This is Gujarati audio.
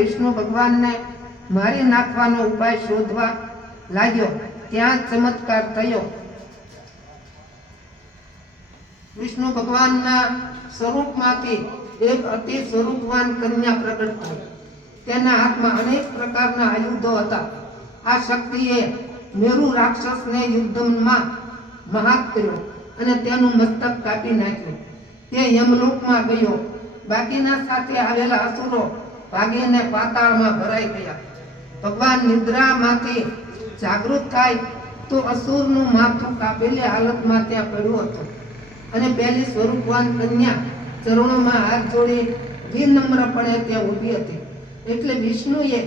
વિષ્ણુ ભગવાનને મારી નાખવાનો ઉપાય શોધવા લાગ્યો ત્યાં ચમત્કાર થયો। વિષ્ણુ ભગવાનના સ્વરૂપમાંથી એક અતિ સ્વરૂપવાન કન્યા પ્રગટ થઈ। તેના હાથમાં અનેક પ્રકારના આયુધો હતા। આ શક્તિએ મેરુ રાક્ષસને યુદ્ધમાં મહાત કર્યો અને તેનું મસ્તક કાપી નાખ્યું। તે યમલોકમાં ગયો। બાકીના સાથે આવેલા અસુરો ભાગીને પાતાળમાં ભરાઈ ગયા। ભગવાન નિદ્રામાંથી જાગૃત થાય તો અસુરનું માથું કાપેલી હાલતમાં ત્યાં પડ્યું હતું અને પહેલી સ્વરૂપવાન કન્યા ચરણોમાં હાથ જોડી વિનમ્રપણે ત્યાં ઊભી હતી। એટલે વિષ્ણુએ